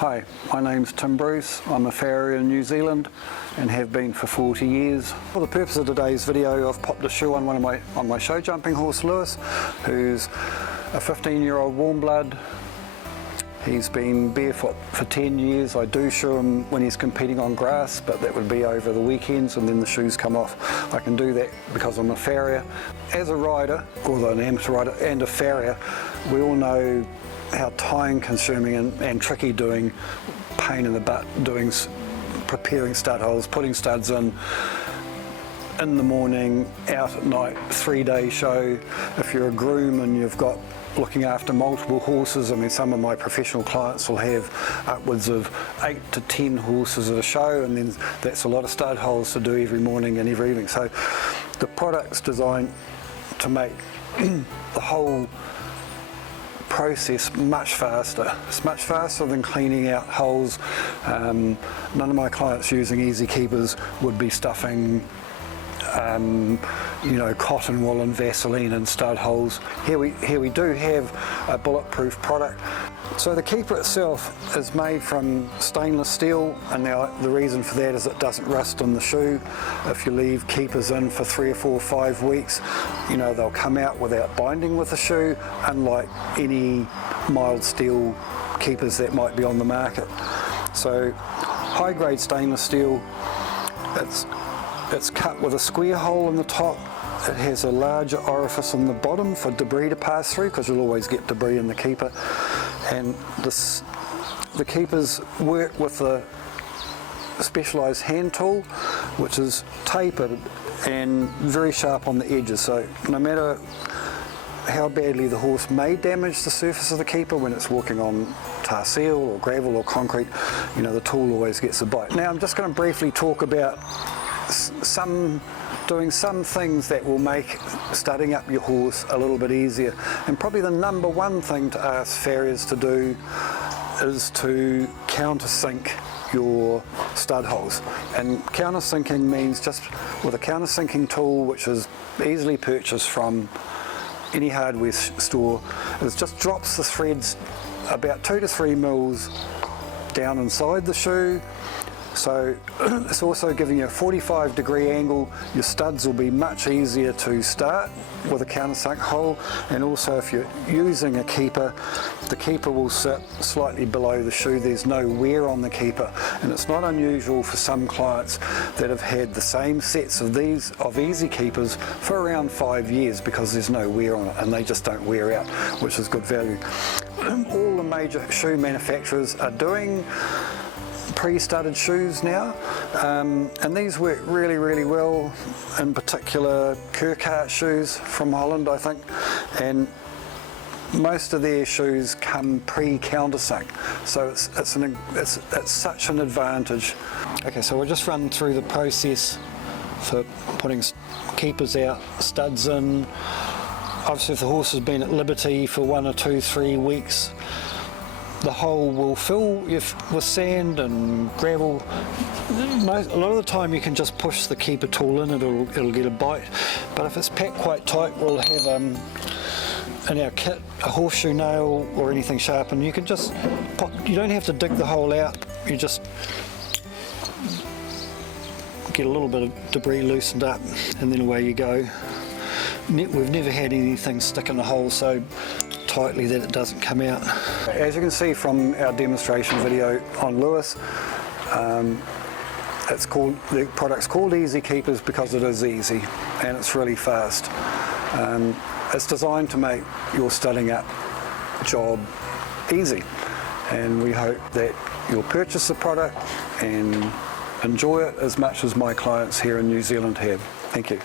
Hi, my name's Tim Bruce. I'm a farrier in New Zealand and have been for 40 years. For the purpose of today's video, I've popped a shoe on my show jumping horse, Lewis, who's a 15-year-old warm blood. He's been barefoot for 10 years. I do shoe him when he's competing on grass, but that would be over the weekends and then the shoes come off. I can do that because I'm a farrier. As a rider, although an amateur rider and a farrier, we all know how time consuming and tricky doing, pain in the butt, preparing stud holes, putting studs in the morning, out at night, 3-day show. If you're a groom and you've got looking after multiple horses, I mean, some of my professional clients will have upwards of 8 to 10 horses at a show, and then that's a lot of stud holes to do every morning and every evening. So the product's designed to make the whole process much faster. It's much faster than cleaning out holes. None of my clients using easy keepers would be stuffing cotton wool and Vaseline and stud holes. Here we do have a bulletproof product. So the keeper itself is made from stainless steel, and now the reason for that is it doesn't rust on the shoe. If you leave keepers in for 3 or 4 or 5 weeks, they'll come out without binding with the shoe, unlike any mild steel keepers that might be on the market. So high grade stainless steel, it's cut with a square hole in the top. It has a larger orifice in the bottom for debris to pass through, because you'll always get debris in the keeper. And the keepers work with a specialised hand tool, which is tapered and very sharp on the edges. So no matter how badly the horse may damage the surface of the keeper when it's walking on tar seal or gravel or concrete, the tool always gets a bite. Now I'm just going to briefly talk about doing some things that will make studding up your horse a little bit easier. And probably the number one thing to ask farriers to do is to countersink your stud holes. And countersinking means just with a countersinking tool, which is easily purchased from any hardware store, it just drops the threads about 2 to 3 mils down inside the shoe. So it's also giving you a 45-degree angle. Your studs will be much easier to start with a countersunk hole, and also if you're using a keeper, the keeper will sit slightly below the shoe. There's no wear on the keeper, and it's not unusual for some clients that have had the same sets of easy keepers for around 5 years because there's no wear on it and they just don't wear out, which is good value. All the major shoe manufacturers are doing pre-studded shoes now, and these work really, really well. In particular, Kerkart shoes from Holland, I think, and most of their shoes come pre-countersunk, so it's such an advantage. Okay, so we'll just run through the process for putting keepers out, studs in. Obviously, if the horse has been at liberty for 1 or 2, 3 weeks, the hole will fill with sand and gravel. A lot of the time you can just push the keeper tool in, it'll get a bite. But if it's packed quite tight, we'll have in our kit a horseshoe nail or anything sharp, and you can just pop. You don't have to dig the hole out, you just get a little bit of debris loosened up and then away you go. We've never had anything stick in the hole so tightly that it doesn't come out. As you can see from our demonstration video on Lewis, the product's called Easy Keepers because it is easy and it's really fast. It's designed to make your studding up job easy, and we hope that you'll purchase the product and enjoy it as much as my clients here in New Zealand have. Thank you.